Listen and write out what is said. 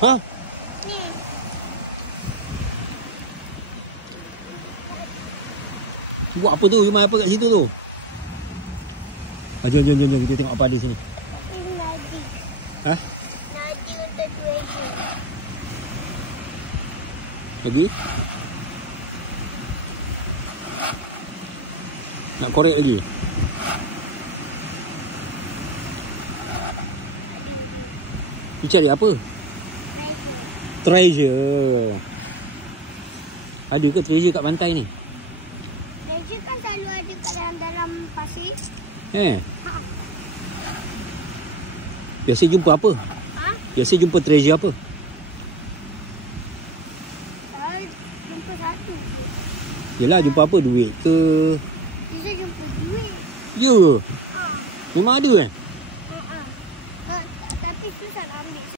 Ha? Ni. Buat apa tu? Main apa kat situ tu? Jom. Kita tengok apa ada sini. Ini nadi. Ha? Nadi untuk treasure. Lagi? Nak korek lagi? You cari apa? Treasure. Ada ke treasure kat pantai ni? Treasure kan selalu ada kat dalam pasir. Ha. Biasa jumpa apa? Ha? Biasa jumpa treasure apa? Jumpa satu je. Yelah, jumpa apa? Duit ke? Bisa jumpa duit. Ya. Memang ada